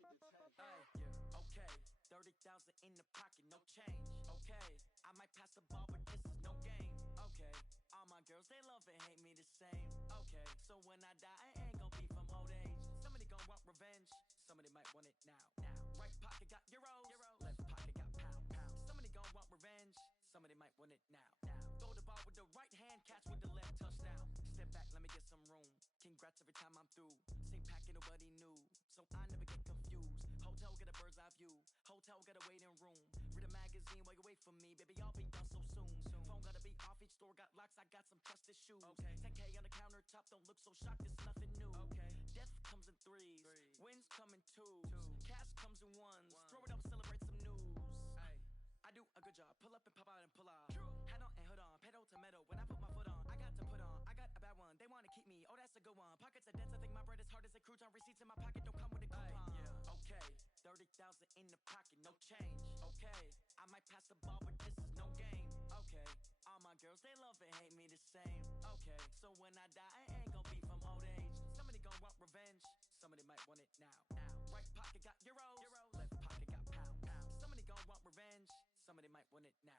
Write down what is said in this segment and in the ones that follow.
Okay, 30,000 in the pocket, no change. Okay, I might pass the ball, but this is no game. Okay, all my girls, they love and hate me the same. Okay, so when I die, I ain't gon' be from old age. Somebody gon' want revenge, somebody might want it now. Right pocket got euros, left pocket got pound. Somebody gon' want revenge, somebody might want it now. Throw the ball with the right hand, catch with the left, touchdown. Step back, let me get some room. Congrats every time I'm through. Same packet, nobody new, so I never get confused. Hotel get a bird's eye view, hotel get a waiting room. Read a magazine while you wait for me, baby, I'll be done so soon. Phone gotta be off, each store got locks, I got some trusted shoes. 10K on the countertop, don't look so shocked, it's nothing new. Death comes in threes, wins come in twos, cash comes in ones. Throw it up, celebrate some news. I do a good job, pull up and pop out and pull off. Hat on and hood on, pedal to metal. When I put my foot on, I got to put on. I got a bad one, they wanna keep me, oh that's a good one. Pockets are dense, I think my bread is hard as a crouton. Receipts in my pocket don't come with a coupon. Okay, 30,000 in the pocket, no change. Okay, I might pass the ball, but this is no game. Okay, all my girls, they love and hate me the same. Okay, so when I die, I ain't gon' be from old age. Somebody gon' want revenge, somebody might want it now. Right pocket got euros, left pocket got pound. Somebody gon' want revenge, somebody might want it now.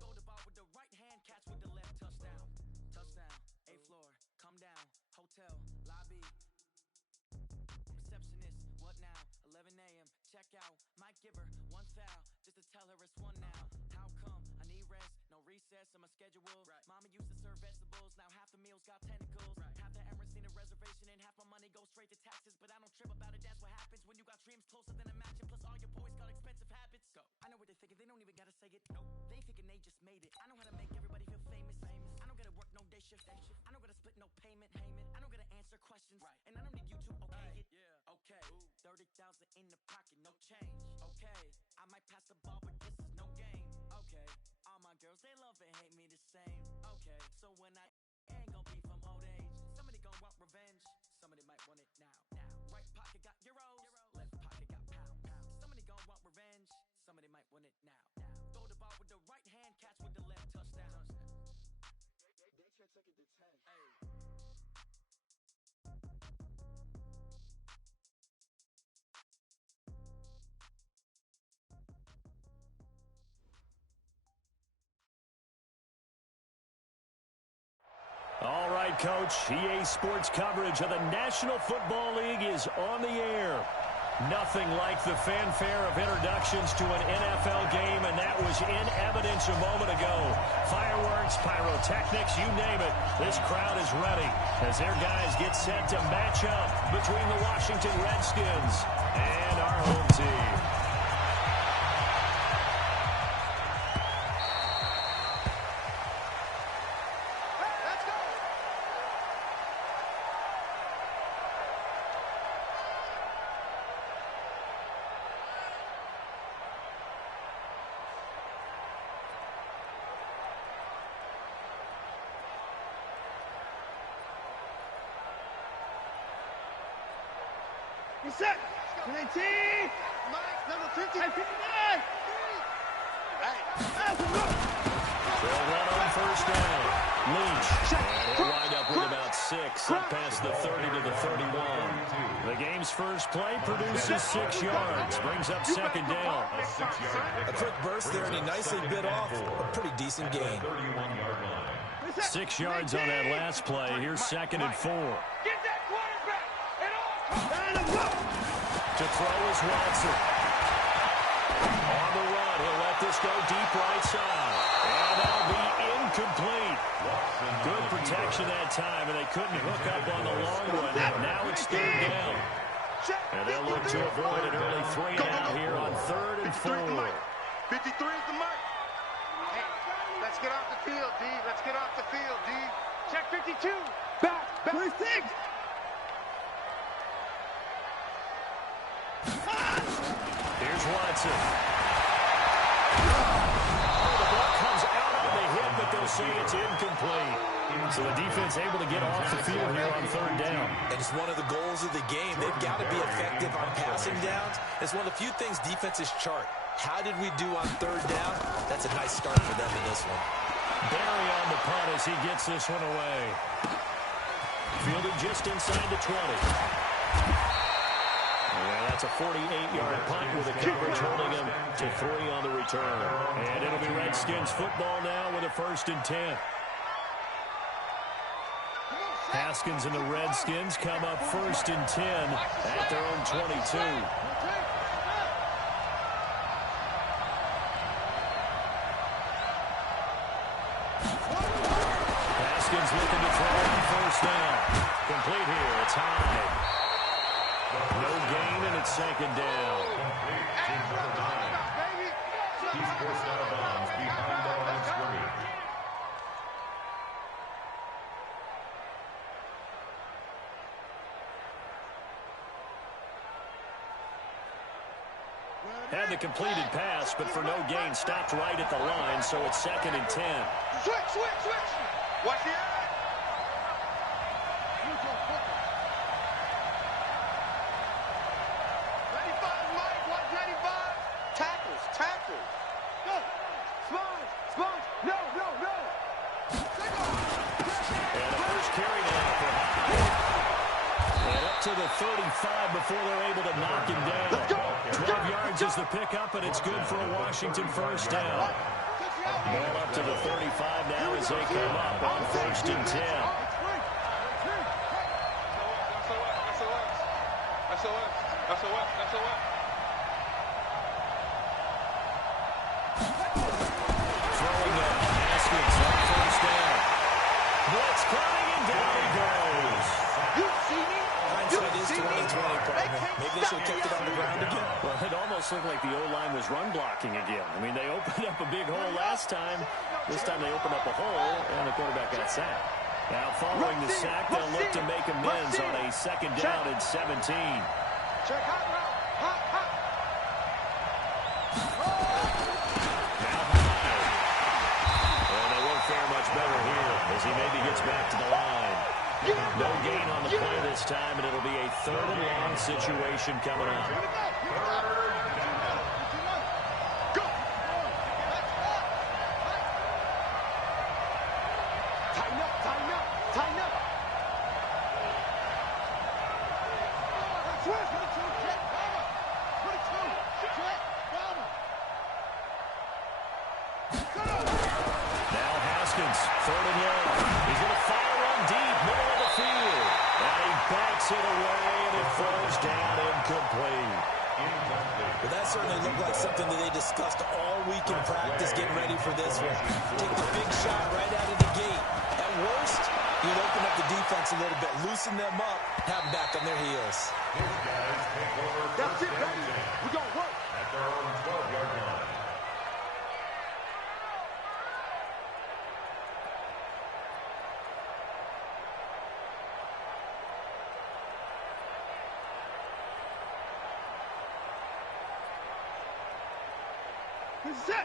Throw the ball with the right hand, catch with the left, touchdown. Touchdown, 8th floor, come down, hotel, lobby. Receptionist, what now? 11 a.m., check out. Might give her one foul, just to tell her it's one now. How come? I need rest, no recess in my schedule. Mama used to serve vegetables, now half the meals got tentacles. Half the Emirates need a reservation and half my money goes straight to taxes. But I don't trip about it, that's what happens when you got dreams closer than a mansion. Plus all your boys got expensive habits. I know what they're thinking, they don't even gotta say it. They thinking they just made it. I know how to make everybody feel famous. I don't gotta work no day shift. I don't gotta split no payment. I don't gotta answer questions. And I don't need you to okay it. Okay, 30,000 in the pocket, no change. Okay, I might pass the ball, but this is no game. Okay, all my girls, they love and hate me the same. Okay, so when I ain't gon' be from old age. Somebody gon' want revenge, somebody might want it now. Right pocket got euros, left pocket got pound. Somebody gon' want revenge, somebody might want it now. Throw the ball with the right hand, catch with the left, touchdown. They took it to 10. All right, Coach. EA Sports coverage of the National Football League is on the air. Nothing like the fanfare of introductions to an NFL game, and that was in evidence a moment ago. Fireworks, pyrotechnics, you name it. This crowd is ready as their guys get set to match up between the Washington Redskins and our home team. Set. 19. Mike, number 59. They'll run on first down. Leach. And he'll wind up with about 6 up past the 30 to the 31. The game's first play produces 6 yards. Brings up second down. A quick burst there, and he nicely bit off a pretty decent gain. 6 yards on that last play. Here's second and 4. Get that quarterback. To throw is Watson. On the run, he'll let this go deep right side. And that'll be incomplete. Good protection that time, and they couldn't hook up on the long one. Now it's third down. And they'll look to avoid an early 3-and-out here on 3rd and 4. 53 is the mark. Hey, let's get off the field, D. Let's get off the field, D. Check 52. Back. 26. Here's Watson. The ball comes out on the hit, but they'll say it's incomplete. So the defense able to get off the field here on 3rd down. And it's one of the goals of the game. They've got to be effective on passing downs. It's one of the few things defenses chart. How did we do on 3rd down? That's a nice start for them in this one. Barry on the punt as he gets this one away. Fielded just inside the 20. And that's a 48-yard punt with the coverage holding him to 3 on the return. And it'll be Redskins football now with a 1st and 10. Haskins and the Redskins come up 1st and 10 at their own 22. Haskins looking to throw on 1st down. Complete here. It's high. No gain, and it's 2nd down. He's forced out of bounds behind the line of scrimmage. Had the completed pass, but for no gain, stopped right at the line, so it's 2nd and 10. Switch. Watch the eye. 95, Mike. Watch 95. Tackles. Go. Spons. No. And the first carry down for High. And up to the 35 before they're able to knock him down. 12 yards is the pickup, and it's good for a Washington 1st down. Ball up to the 35 now as they come up on 1st and 10. Throwing up. Haskins on 1st down. Blitz coming, and down he goes. You see me? Hindsight is 20/20, partner. Maybe they should have kept it on the ground again. Well, it almost looked like the O-line was run blocking again. I mean, they opened up a big hole last time. This time they opened up a hole, and the quarterback got sacked. Now, following the sack, they'll look to make amends on a 2nd down and 17. Check hot route. Hot. Now High. And they won't fare much better here as he maybe gets back to the line. No gain on the play this time, and it'll be a 3rd and long situation coming up. Tighten up. Now Haskins, 3rd and long. He's going to fire one deep, middle of the field. And he backs it away, and it falls down incomplete. But that certainly looked like something that they discussed all week in practice, getting ready for this one. Take the big shot right out of the gate. At worst, you'll open up the defense a little bit, loosen them up, have them back on their heels. That's it, baby. We're going to work. At their own 12-yard line.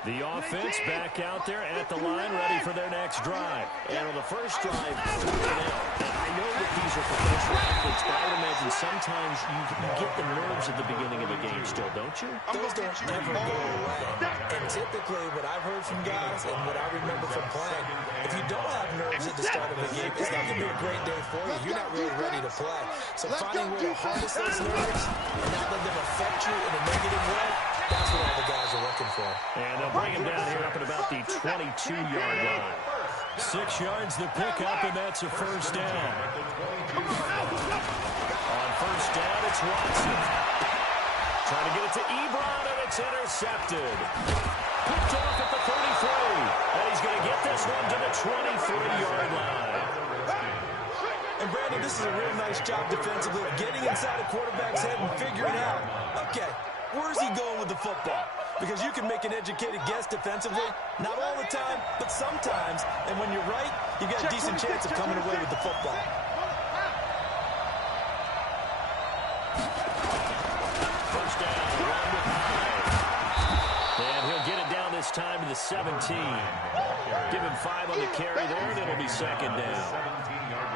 The offense back out there at the line, ready for their next drive. And on the first drive, 3 and out. And I know that these are professional athletes, but I would imagine sometimes you get the nerves at the beginning of a game still, don't you? Those don't ever go away. And typically, what I've heard from guys and what I remember from playing, if you don't have nerves at the start of a game, it's not going to be a great day for you. You're not really ready to play. So finding a way to harness those nerves and not let them affect you in a negative way, that's what all the guys are looking for. And they'll bring him down here up at about the 22-yard line. 6 yards the pickup, and that's a 1st down. On 1st down, it's Watson. Trying to get it to Ebron, and it's intercepted. Picked off at the 33. And he's going to get this one to the 23-yard line. And Brandon, this is a real nice job defensively of getting inside a quarterback's head and figuring out, okay, where's he going with the football? Because you can make an educated guess defensively, not all the time, but sometimes. And when you're right, you got a decent chance of coming away with the football. First down, run with High. And he'll get it down this time to the 17. Give him 5 on the carry there, and it'll be 2nd down.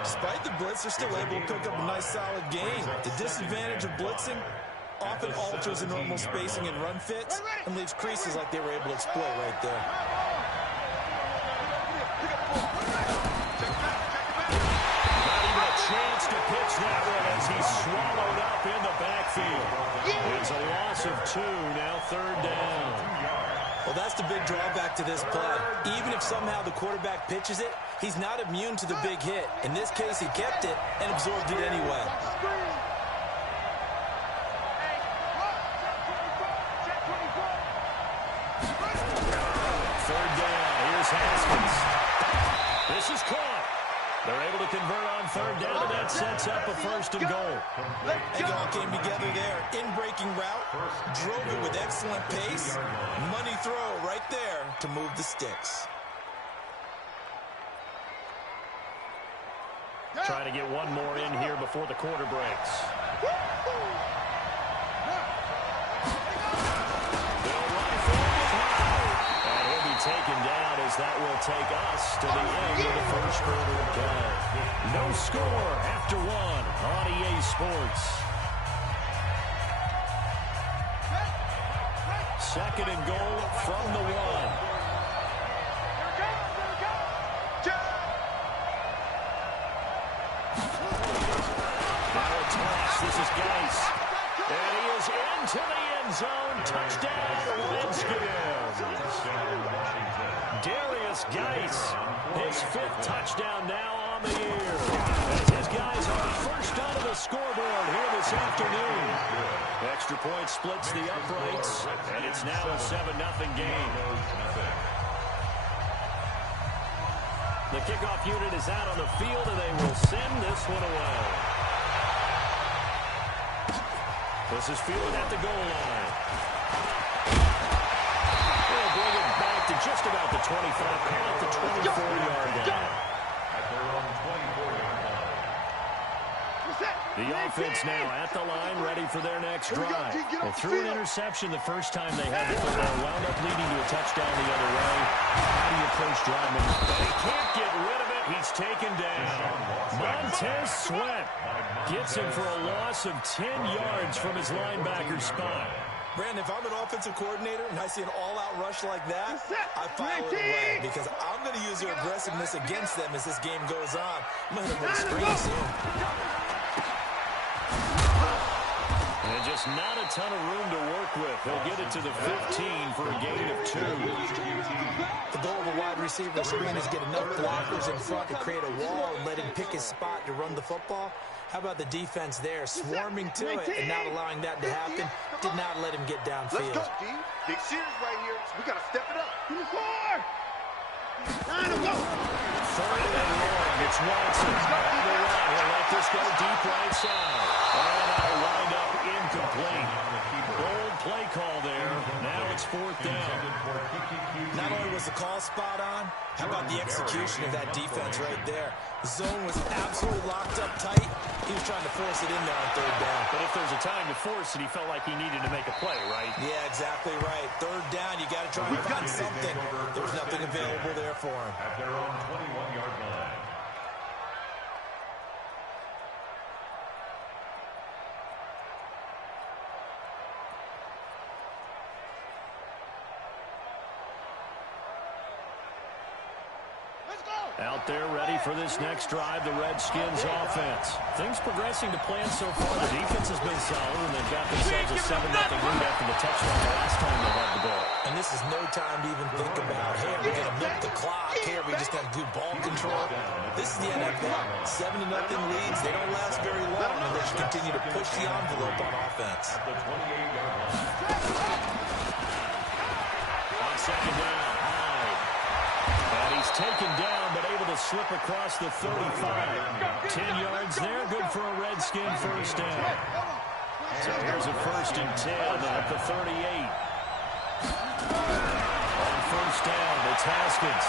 Despite the blitz, they're still able to pick up a nice, solid gain. The disadvantage of blitzing often alters the normal spacing and run fits and leaves creases like they were able to exploit right there. Not even a chance to pitch that one as he's swallowed up in the backfield. It's a loss of 2, now third down. Well, that's the big drawback to this play. Even if somehow the quarterback pitches it, he's not immune to the big hit. In this case, he kept it and absorbed it anyway. Third down, here's Haskins. This is caught. They're able to convert on third down, and that sets up a first and goal. It all came together there. In-breaking route, drove it with excellent pace. Money throw right there to move the sticks. Trying to get one more in here before the quarter breaks. And he'll be taken down as that will take us to the end of the first quarter of play. No score after 1 on EA Sports. Second and goal from the 1. This is Geis. And he is into the end zone. Touchdown, Redskins. Darius Geis, his 5th touchdown now on the year. As his guys are first onto the scoreboard here this afternoon. Extra point splits the uprights, and it's now a 7-0 game. The kickoff unit is out on the field, and they will send this one away. This is fielded at the goal line. They'll bring it back to just about the 25, call it the 24-yard line. The offense now at the line, ready for their next drive. They threw an interception the first time they had the football, wound up leading to a touchdown the other way. How do you approach driving? But he can't get rid of it. He's taken down. Montez Sweat gets him for a loss of 10 yards from his linebacker spot. Brandon, if I'm an offensive coordinator and I see an all-out rush like that, I file it away because I'm going to use their aggressiveness against them as this game goes on. I'm going to hit them with screens soon. And just not a ton of room to work with. They'll get it to the 15 for a gain of 2. The goal of a wide receiver screen is get enough blockers in front to create a wall and let him pick his spot to run the football. How about the defense there, swarming to it and not allowing that to happen? Did not let him get downfield. Let's go, D. Big series right here. We got to step it up. 3rd and long. It's Watson. He'll let this go deep right side. And that'll wind up incomplete. Bold play call there. Now it's 4th down. Not only was the call spot on, how about the execution of that defense right there? The zone was absolutely locked up tight. He was trying to force it in there on 3rd down. But if there's a time to force it, he felt like he needed to make a play, right? Yeah, exactly right. 3rd down, you got to try and find something. There's nothing available there for him. At their own 21-yard line. Out there ready for this next drive, the Redskins offense. Things progressing to plan so far. The defense has been solid, and they've got themselves a 7-0 lead after the touchdown the last time they had the ball. And this is no time to even think about, hey, are we going to milk the clock? Hey, are we just going to do ball control? This is the NFL. 7-0 leads. They don't last very long unless you continue to push the envelope on offense. At the 28-yard line. On 2nd down, Hyde. And he's taken down, but able to slip across the 35. 10 yards there, good for a Redskin first down. So here's a 1st and 10 at the 38. On 1st down, it's Haskins.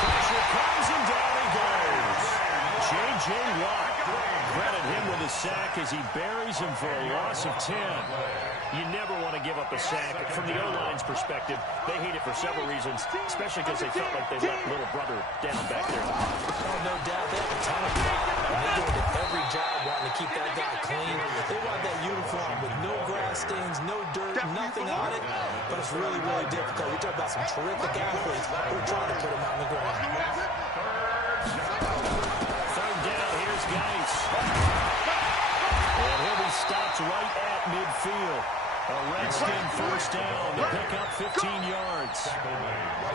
Pressure comes and down he goes. J.J. Watt. Credit him with a sack as he buries him for a loss of 10. You never want to give up a sack. From the O-line's perspective, they hate it for several reasons, especially because they felt like they left little brother down back there. Oh, no doubt. They have a ton of pride. And they're doing every job wanting to keep that guy clean. They want that uniform with no grass stains, no dirt, nothing on it. But it's really, really difficult. We talk about some terrific athletes. We're trying to put them on the ground. 3rd down, here's Geis. And stopped right at midfield. A Redskin first down to pick up 15 yards.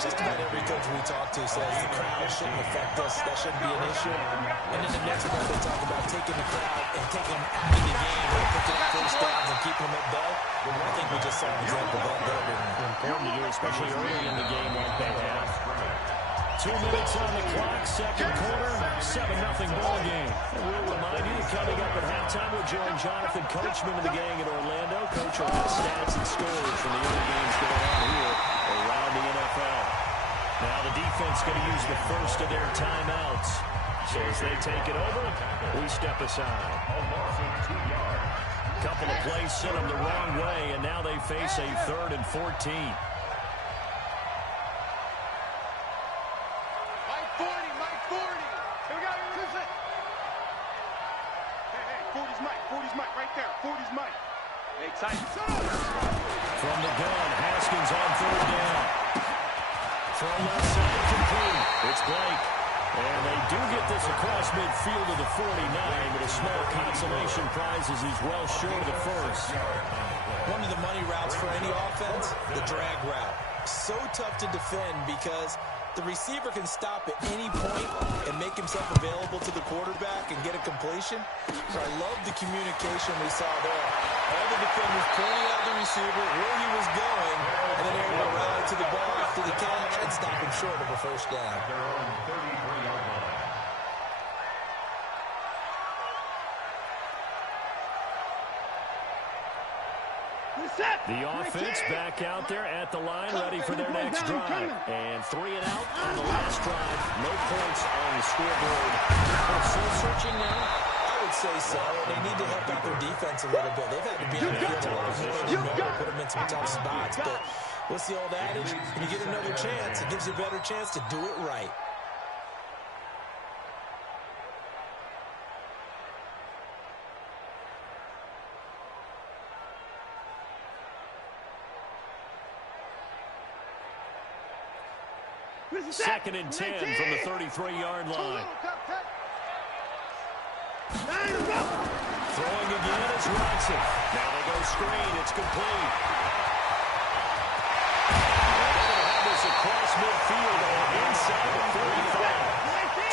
Just about every coach we talk to says the crowd shouldn't affect us. That shouldn't be an issue. And then the next one they talk about taking the crowd and taking them out of the game and picking up first downs and keeping them at bay. I think we just saw an example of that there. Important to do, especially early in the game like they have. 2 minutes on the clock, second quarter, 7-0 ball game. And we'll remind you, coming up at halftime, we'll join Jonathan Coachman of the gang in Orlando. Coach will have stats and scores from the other games going on here around the NFL. Now the defense going to use the first of their timeouts. So as they take it over, we step aside. A couple of plays sent them the wrong way, and now they face a 3rd and 14. From the gun, Haskins on 3rd down. From left side, complete. It's Blake. And they do get this across midfield to the 49, but a small consolation prize as he's well short of the first. One of the money routes for any offense, the drag route. So tough to defend because the receiver can stop at any point and make himself available to the quarterback and get a completion. So I love the communication we saw there. All the defenders pointing out the receiver, where he was going, and then able to rally to the ball after the catch and stop him short of a first down. The offense back out there at the line, ready for their next drive. And 3 and out on the last drive. No points on the scoreboard. Soul searching now? I would say so. They need to help out their defense a little bit. They've had to be on the field a little more than normal, put them in some tough spots. But what's the old adage? When you get another chance, it gives you a better chance to do it right. Second and 10 from the 33-yard line. Throwing again is Watson. Now they go screen. It's complete. And they're going to have this across midfield and inside the 35.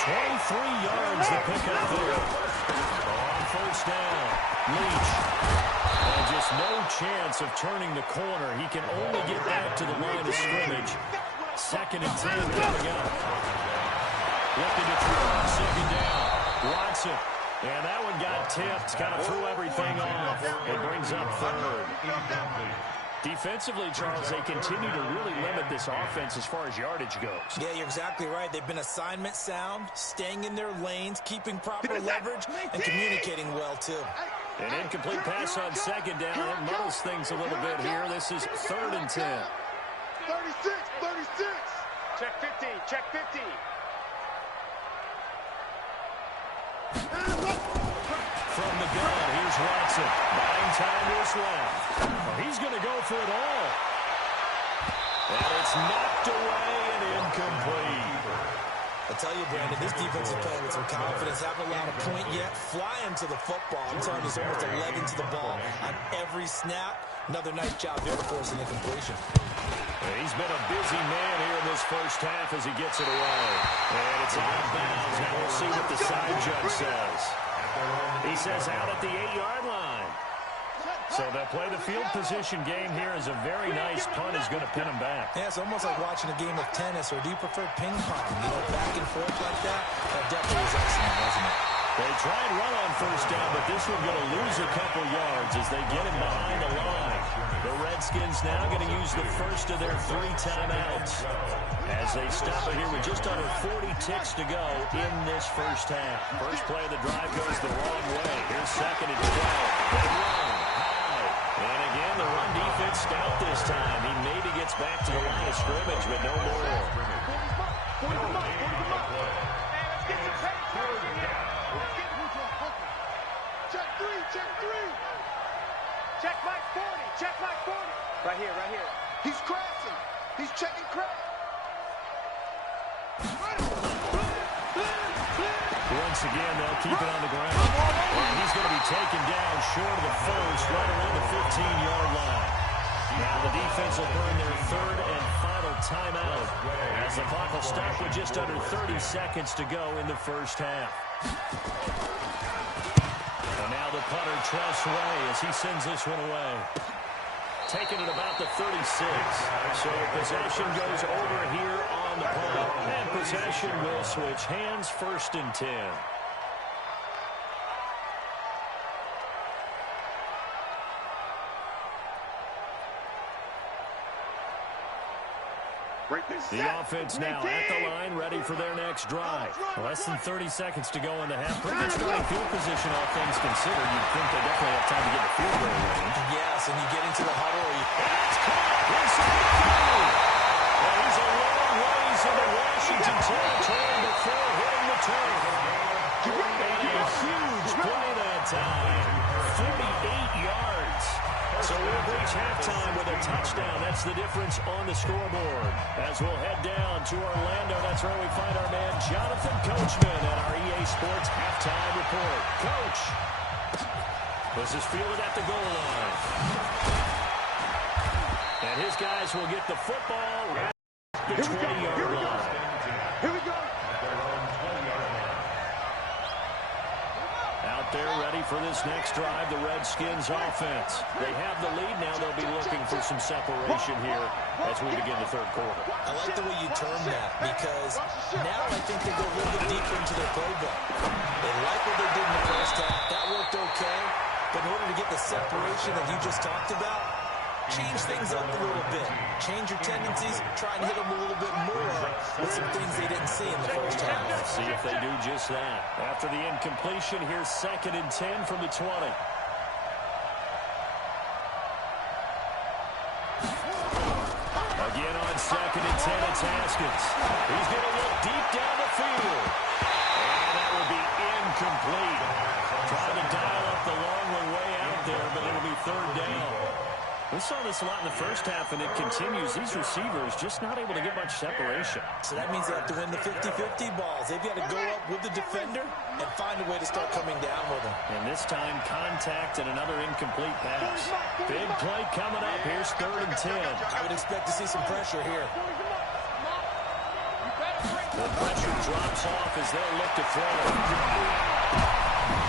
23 yards to pick up there. On first down, Leach. And just no chance of turning the corner. He can only get back to the line of scrimmage. Second and 10 coming up. Looking to throw on second down. Watson. And that one got tipped. Kind of threw everything off. It brings up 3rd. Defensively, Charles, they continue to really limit this offense as far as yardage goes. Yeah, you're exactly right. They've been assignment sound, staying in their lanes, keeping proper leverage, and communicating well, too. An incomplete pass on second down. It muddles things a little bit here. This is 3rd and 10. 36. Check 50, check 50. From the gun, here's Watson. Buying time to his left. Well, he's going to go for it all. And it's knocked away and incomplete. I tell you, Brandon, this defense is playing with some confidence. Haven't allowed a point yet. Flying to the football. I'm telling you, it's almost 11 to the ball on every snap. Another nice job there to force an incompletion. He's been a busy man here in this first half as he gets it away. And it's out of bounds. Now we'll see what the side judge says. He says out at the 8-yard line. So they'll play the field position game here as a very nice punt is going to pin him back. Yeah, it's almost like watching a game of tennis, or do you prefer ping pong? You know, back and forth like that? That definitely was excellent, wasn't it? They try and run on first down, but this one going to lose a couple yards as they get him behind the line. The Redskins now going to use the first of their 3 timeouts as they stop it here with just under 40 ticks to go in this first half. First play of the drive goes the wrong way. Here's 2nd and 12. They run high. And again, the run defense stout this time. He maybe gets back to the line of scrimmage, but no more. Check Mike 40. Check Mike 40. Right here, right here. He's crashing. He's checking crash. Once again, they'll keep it on the ground. And he's going to be taken down short of the first, right around the 15-yard line. Now the defense will burn their third and final timeout as the clock will stop with just under 30 seconds to go in the first half. And now the punter trusts Ray as he sends this one away. Taking it about the 36. So possession goes over here on the punt. And possession will switch hands, 1st and 10. The offense now at the line, ready for their next drive. Less than 30 seconds to go in the half. Pretty good starting field position, all things considered. You'd think they definitely have time to get the field goal range. Yes, and you get into the huddle. It's caught inside the 50. Well, he's a long ways into Washington territory before hitting the turf. And a huge play that time. 48 yards. So we'll reach halftime with a touchdown. That's the difference on the scoreboard. As we'll head down to Orlando, that's where we find our man Jonathan Coachman at our EA Sports Halftime Report. Coach, this is fielded at the goal line. And his guys will get the football right at the 20-yard line. Here we go. Out there ready for this next drive, the Redskins offense. They have the lead now. They'll be looking for some separation here as we begin the third quarter. I like the way you term that because now I think they go a little bit deeper into their playbook. They like what they did in the first half. That worked okay. But in order to get the separation that you just talked about, change things up a little bit. Change your tendencies. Try and hit them a little bit more with some things they didn't see in the first half. See if they do just that. After the incompletion, here's 2nd and 10 from the 20. Again on 2nd and 10, it's Haskins. He's going to look deep down the field. And that will be incomplete. Trying to dial up the long one way out there, but it'll be 3rd down. We saw this a lot in the first half, and it continues. These receivers just not able to get much separation. So that means they have to win the 50-50 balls. They've got to go up with the defender and find a way to start coming down with them. And this time, contact and another incomplete pass. Big play coming up. Here's 3rd and 10. I would expect to see some pressure here. The pressure drops off as they'll look to throw it.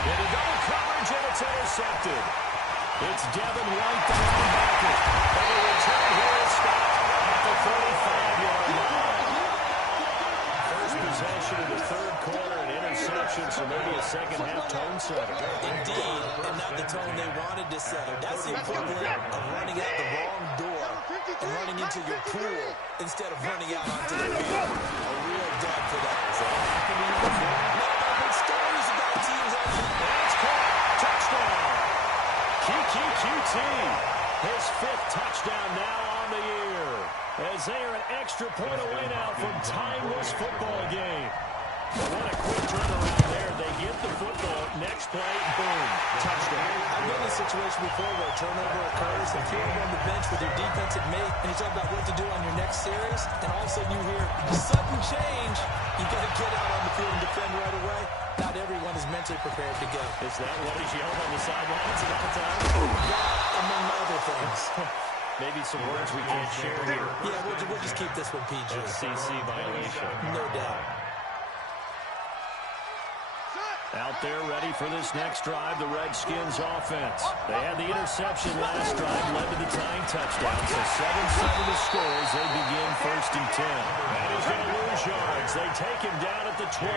Into double coverage, and it's intercepted. It's Devin White, the linebacker. And the return here is stopped at the 35-yard line. First possession of the third quarter, an interception, so maybe a second-half tone setter. Indeed, and not the tone they wanted to set. That's the equivalent of running out the wrong door and running into your pool instead of running out onto the field. A real dud for that. Has that happened to you before? No, but stories about teams on the That's caught. Touchdown. QQQT, his 5th touchdown now on the year, as they are an extra point away now from tying this football game. But what a quick turnaround there. They get the football. Next play, boom, touchdown. I've been in a situation before where a turnover occurs and you're on the bench with your defensive mate and you talk about what to do on your next series, and all of a sudden you hear sudden change. You got to get out on the field and defend right away. Not everyone is mentally prepared to go. Is that what he's yelled on the sidelines at the time? That, among other things. Maybe some words we can't share here. Yeah, we'll just keep this one PG. CC violation. No doubt. Out there ready for this next drive, the Redskins offense. They had the interception last drive, led to the tying touchdown. So 7-7 the score as they begin 1st and 10. And he's going to lose yards. They take him down at the 26.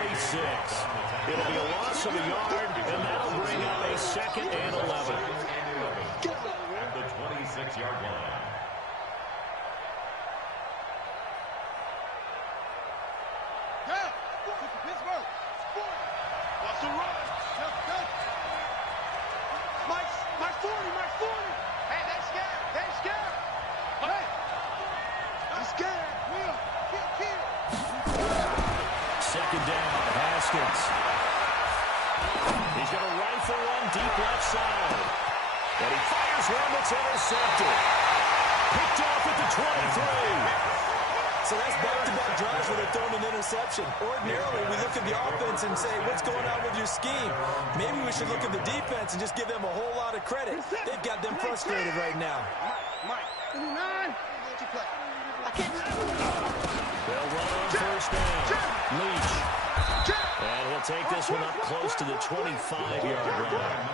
It'll be a loss of a yard, and that'll bring up a 2nd and 11. At the 26-yard line. Second down, Haskins. He's going to rifle one deep left side. And he fires one that's intercepted. Picked off at the 23. So that's back-to-back drives where they're throwing an interception. Ordinarily, we look at the offense and say, what's going on with your scheme? Maybe we should look at the defense and just give them a whole lot of credit. They've got them frustrated right now. Mike, 29. I can't. They'll run on first down. Leach. And he'll take this one up close to the 25-yard line.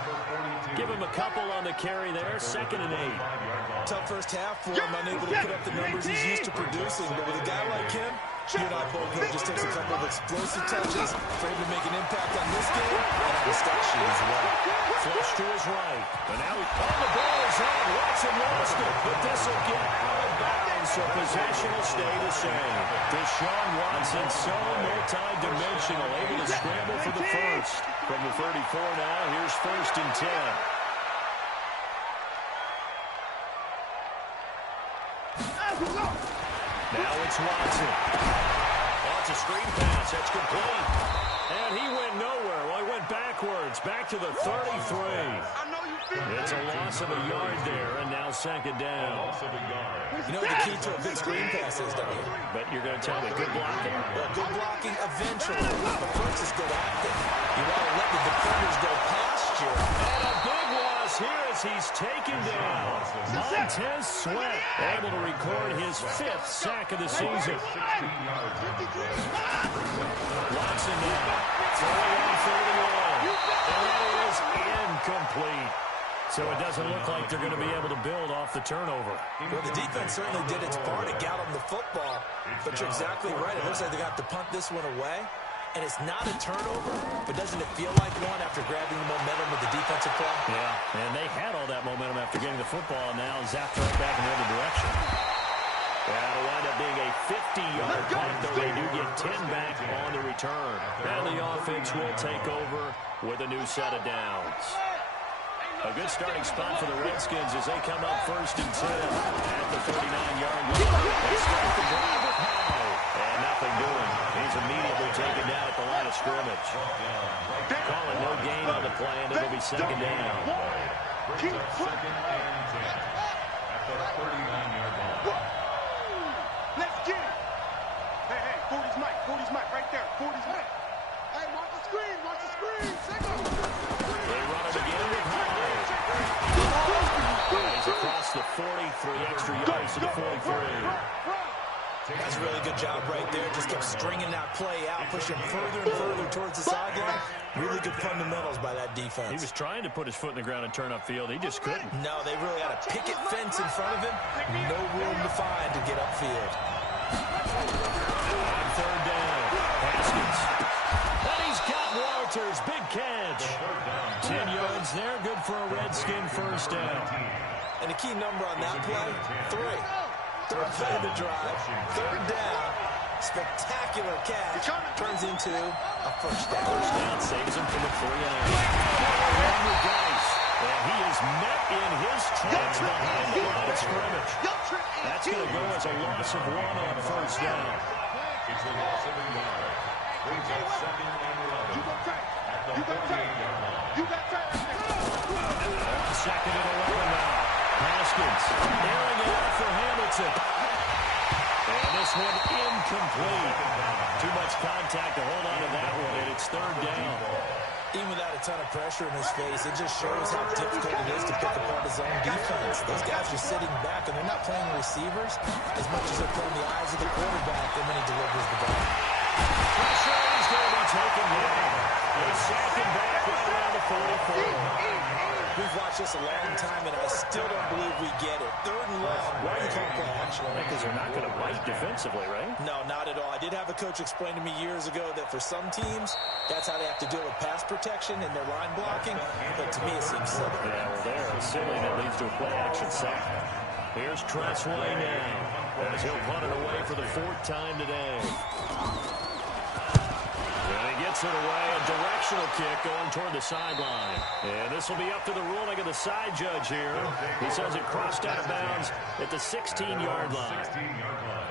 Give him a couple on the carry there. 2nd and 8. Tough first half for him, unable to put up the numbers he's used to producing. But with a guy like him, you and I both know it just takes a couple of explosive touches for him to make an impact on this game and on the stat sheet as well. Flush to his right. And now the ball is out. Watson lost it, but this will get out of bounds, so possession will stay the same. Deshaun Watson, so multi-dimensional, able to scramble for the first. From the 34 now, here's 1st and 10. Now it's Watson. Oh, it's a screen pass. That's complete. And he went nowhere. Well, he went backwards. Back to the 33. It's a loss of a yard there, and now 2nd down. You know what the key to a good screen pass is, don't you? But you're going to tell me good blocking. Well, good blocking eventually. But first is good acting. You want to let the defenders go past you. And a big loss here as he's taken down. Montez Sweat able to record his 5th sack of the season. Watson now throwing on 3rd and long. And that is incomplete. So it doesn't look like they're going to be able to build off the turnover. Well, the defense certainly did its part to get them the football. But you're exactly right. It looks like they got to punt this one away. And it's not a turnover, but doesn't it feel like one after grabbing the momentum with the defensive play? Yeah, and they had all that momentum after getting the football, and now zapped right back in the other direction. That'll wind up being a 50-yard punt, though they do get 10 back on the return. And the offense will take over with a new set of downs. A good starting spot for the Redskins as they come up 1st and 10 at the 39-yard line. They start the drive with Howe, and nothing doing. He's immediately taken down at the line of scrimmage. Calling no gain on the play, and it'll be 2nd down. Second and 10 at the 39-yard line. Let's get it. Hey, 40's Mike, right there. 40's Mike. Hey, watch the screen. They run it again with Howe. He's across the 43, extra yards to the 43. That's a really good job right there. Just kept stringing that play out, pushing further and further towards the sideline. Really good fundamentals by that defense. He was trying to put his foot in the ground and turn upfield. He just couldn't. No, they really had a picket fence in front of him. No room to find to get upfield. On 3rd down, Haskins. And he's got Walters. Big catch. 10 yards there. Good for a Redskin 1st down. And the key number on that play, 3. 3rd play of the drive. 3rd down. Spectacular catch. Turns into a 1st down. 1st down saves him from the 3-and-out. Guys. And he is met in his tracks behind the line of scrimmage. That's going to go as a loss of 1 on 1st down. It's a loss of a yard. Brings up 2nd and 11 at the 38-yard line. 2nd and 11 now. Haskins airing it out for Hamilton. And this one incomplete. Too much contact to hold on to that one, and it's 3rd down. Even without a ton of pressure in his face, it just shows how difficult it is to pick apart his own defense. Those guys are sitting back, and they're not playing receivers as much as they're playing the eyes of the quarterback when he delivers the ball. Pressure is going to be taken down. They sack him back right around the 44. We've watched this a long time, and I still don't believe we get it. 3rd and long. Why are you calling play action? Because they're not going to bite defensively, right? No, not at all. I did have a coach explain to me years ago that for some teams, that's how they have to deal with pass protection and their line blocking. But to me, it seems silly. Yeah, well, there, it's silly that leads to a play-action sack. Here's Tressway now, as he'll punt it away for the 4th time today. And he gets it away, a directional kick going toward the sideline. And this will be up to the ruling of the side judge here. He says it crossed out of bounds at the 16-yard line. 16-yard line.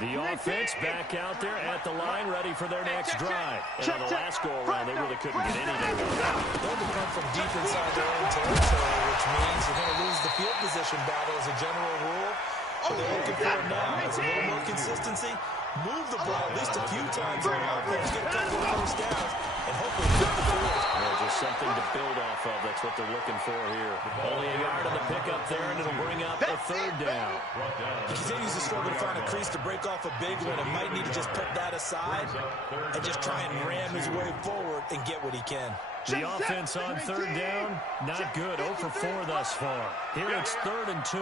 The offense back out there at the line, ready for their next drive. And on the last go-around, they really couldn't get anything going. They'll come from deep inside their own territory, which means you're going to lose the field position battle as a general rule. What they're looking for now is a little more consistency. Move the ball at least a few times on offense, get a couple of first downs, and hopefully get the field. Just something to build off of. That's what they're looking for here. Only a yard on the pickup there, and it'll bring up a third down. He continues to struggle to find a crease to break off a big one, and might need to just put that aside and just try and ram his way forward and get what he can. The offense on third down, not good. 0 for 4 thus far. Here it's 3rd and 2.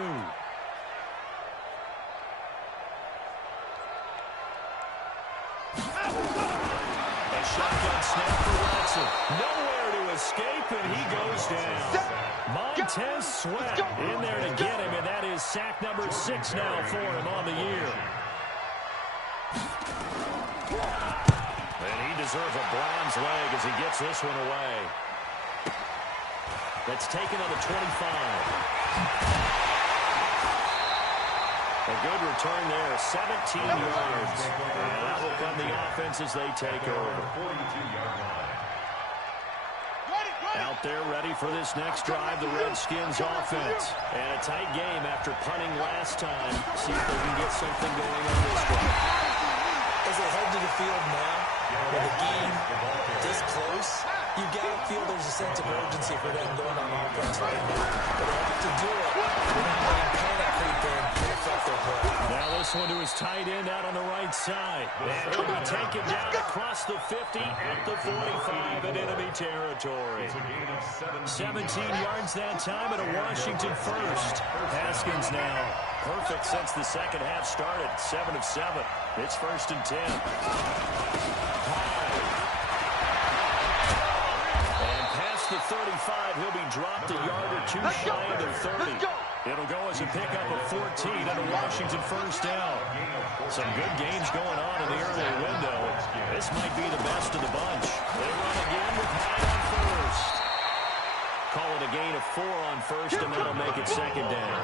Shotgun snap for Watson. Nowhere to escape, and he goes down. Montez Sweat in there to get him, and that is sack number 6 now for him on the year. And he deserves a bronze leg as he gets this one away. That's taken on the 25. A good return there, 17 yards. And that will come the offense as they take over. Out there ready for this next drive, the Redskins offense. And a tight game after punting last time. See if they can get something going on this drive. As they head to the field now, with the game this close, you got to feel there's a sense of urgency for them going on offense right now. But they have to do it without letting panic creep in and affect their play. Now this one to his tight end out on the right side. And he'll be taken down across the 50 at the 45 in enemy territory. 17 yards that time and a Washington first. Haskins now perfect since the second half started. 7 of 7. It's 1st and 10. And past the 35, he'll be dropped a yard or two shy of the 30. It'll go as a pickup of 14 and a Washington first down. Some good games going on in the early window. This might be the best of the bunch. They run again with Hyde on first. Call it a gain of 4 on first, and that'll make it 2nd down.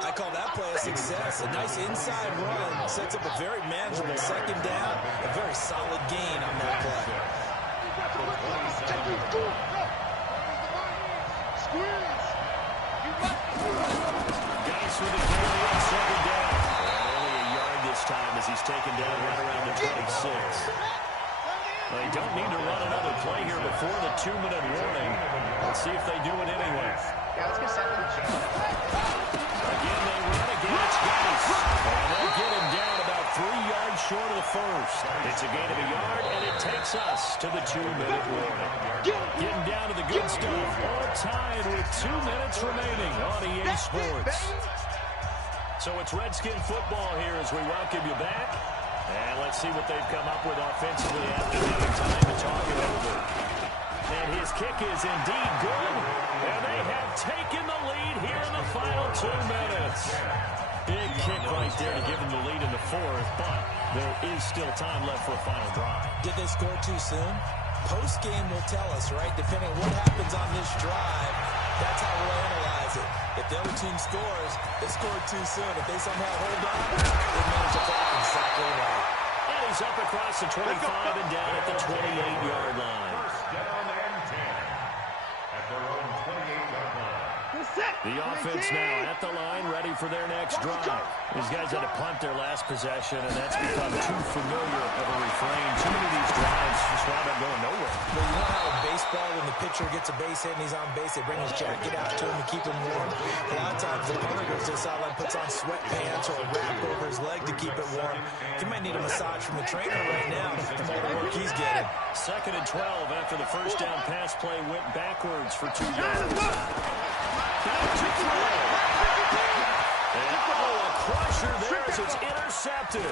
I call that play a success. A nice inside run sets up a very manageable 2nd down. A very solid gain on that play. Guys with a carry on 2nd down. Only a yard this time as he's taken down right around the 26. They don't need to run another play here before the 2-minute warning. Let's see if they do it anyway. Yeah, let's get 7. Again, they run again. It's Geis. And they'll get him down about 3 yards short of the first. It's a gain of a yard, and it takes us to the 2-minute warning. Getting down to the good stuff. All tied with 2 minutes remaining on EA Sports. So it's Redskin football here as we welcome you back. And let's see what they've come up with offensively after having time to talk it over. And his kick is indeed good. And they have taken the lead here in the final 2 minutes. Big kick right there to give them the lead in the 4th, but there is still time left for a final drive. Did they score too soon? Post-game will tell us, right? Depending on what happens on this drive, that's how we'll analyze it. If the other team scores, they scored too soon. If they somehow hold on, they manage to clock exactly right. And he's up across the 25 and down at the 28-yard line. First down and 10 at their own 28-yard line. The offense now at the line, ready for their next drive. These guys had to punt their last possession, and that's become too familiar of a refrain. Too many of these drives just wound up going nowhere. Well, you know how in baseball, when the pitcher gets a base hit and he's on base, they bring his jacket out to him to keep him warm. A lot of times the punter goes to the sideline, puts on sweatpants or a wrap over his leg to keep it warm. He might need a massage from the trainer right now from all the work he's getting. 2nd and 12 after the first down pass play went backwards for 2 yards. Back to throw. And a crusher there as it's intercepted.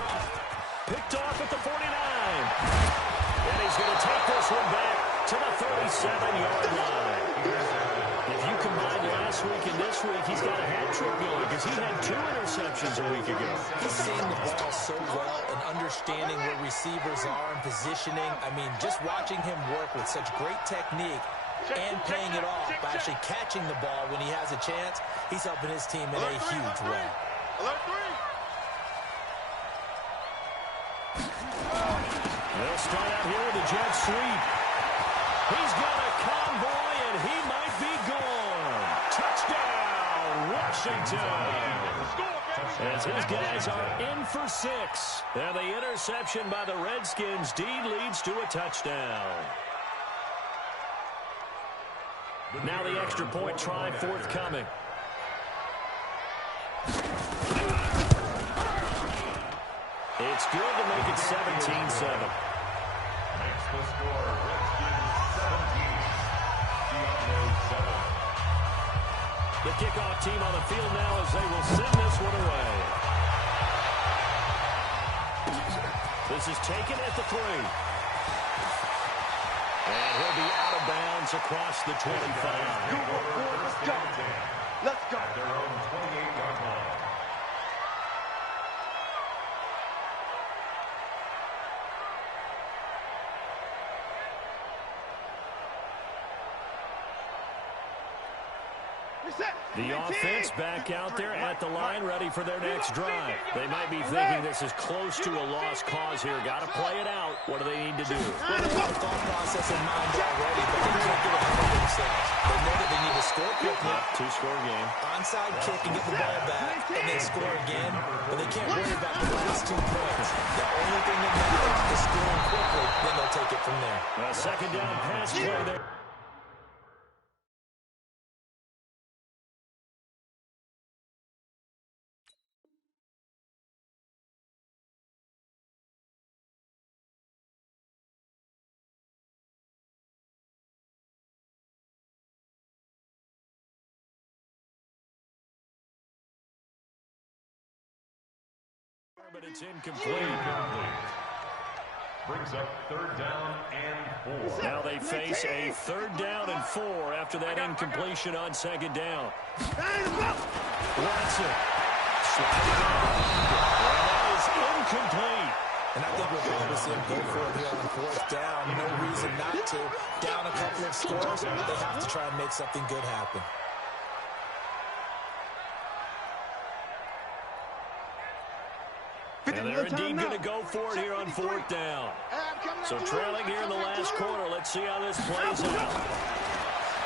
Picked off at the 49. And he's going to take this one back to the 37-yard line. If you combine last week and this week, he's got a hat trick going because he had 2 interceptions a week ago. He's seeing the ball so well and understanding where receivers are and positioning. I mean, just watching him work with such great technique and paying it off by actually catching the ball when he has a chance, he's helping his team in a huge way. Alert 3. They'll start out here with a jet sweep. He's got a convoy, and he might be gone. Touchdown, Washington. As his guys are in for 6. And the interception by the Redskins deed leads to a touchdown. Now the extra point try forthcoming. It's good to make it 17-7. Makes the score Redskins 17, Diablos 7. The kickoff team on the field now as they will send this one away. This is taken at the 3. And he'll be out of bounds across the 25. Let's go. Let's go. At their own 28-yard line. The offense back out there at the line, ready for their next drive. They might be thinking this is close to a lost cause here. Got to play it out. What do they need to do? Well, they have a thought process in mind already, but they can't get ahead of themselves. They know that they need to score quickly. Two-score game. Onside kick and get the ball back, and then score again. But they can't worry about the last 2 points. The only thing that matters is scoring quickly. Then they'll take it from there. A second down pass play there. But it's incomplete. Brings up 3rd down and 4. Now they face a 3rd down and 4 after that incompletion on 2nd down. Watson. Sliding down. That is incomplete. And I think we'll probably see him go for it here on 4th down. No reason not to. Down a couple of scores, they have to try and make something good happen. And they're indeed going to go for it here on 4th down. So trailing here in the last quarter. Let's see how this plays out.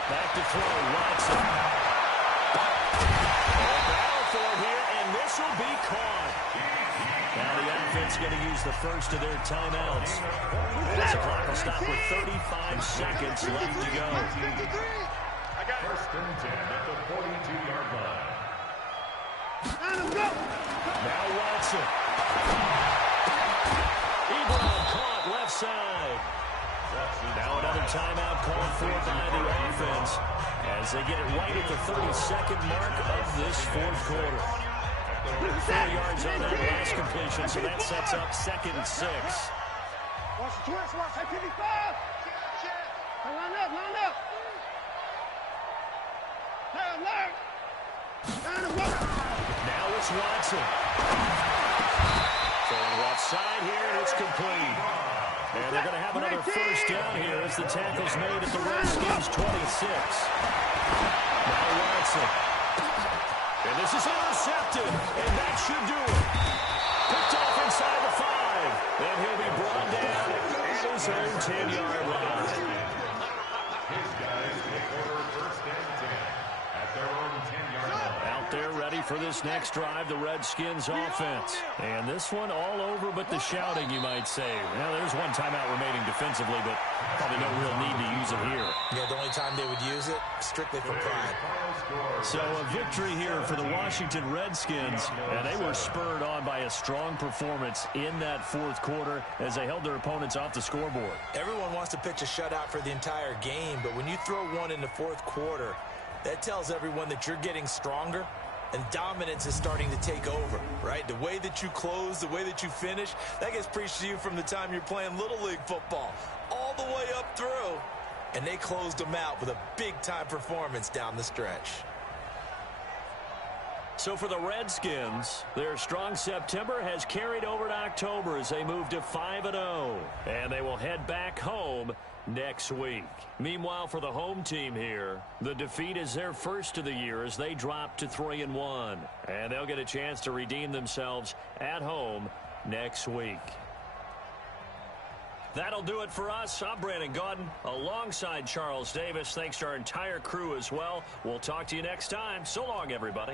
Back to throw. Watson. Battle for it here, and this will be caught. Now the offense going to use the first of their timeouts. As the clock will stop with 35 seconds left to go. 1st and 10 at the 42-yard line. Now Watson. Ebron caught left side. Now another timeout called for by the offense as they get it right at the 32nd mark of this 4th quarter. 4 yards on that last completion, so that sets up 2nd and 6. Watch the twist, watch that 55. Line up. Now it's Watson. Throwing left side here, and it's complete. And they're going to have another 1st down here as the tackle's made at the Redskins' 26. Now Watson. And this is intercepted, and that should do it. Picked off inside the 5. And he'll be brought down at his own 10-yard line. His guys take over 1st and 10 at their own 10-yard line. Out there ready for this next drive, the Redskins offense. And this one all over but the shouting, you might say. Now, there's one timeout remaining defensively, but probably no real need to use it here. Yeah, the only time they would use it, strictly for pride. So a victory here for the Washington Redskins, and they were spurred on by a strong performance in that 4th quarter as they held their opponents off the scoreboard. Everyone wants to pitch a shutout for the entire game, but when you throw one in the 4th quarter, that tells everyone that you're getting stronger and dominance is starting to take over, right? The way that you close, the way that you finish, that gets preached to you from the time you're playing Little League football all the way up through. And they closed them out with a big-time performance down the stretch. So for the Redskins, their strong September has carried over to October as they move to 5-0. And they will head back home next week. Meanwhile, for the home team here, the defeat is their first of the year as they drop to 3-1. And they'll get a chance to redeem themselves at home next week. That'll do it for us. I'm Brandon Gaudin alongside Charles Davis. Thanks to our entire crew as well. We'll talk to you next time. So long, everybody.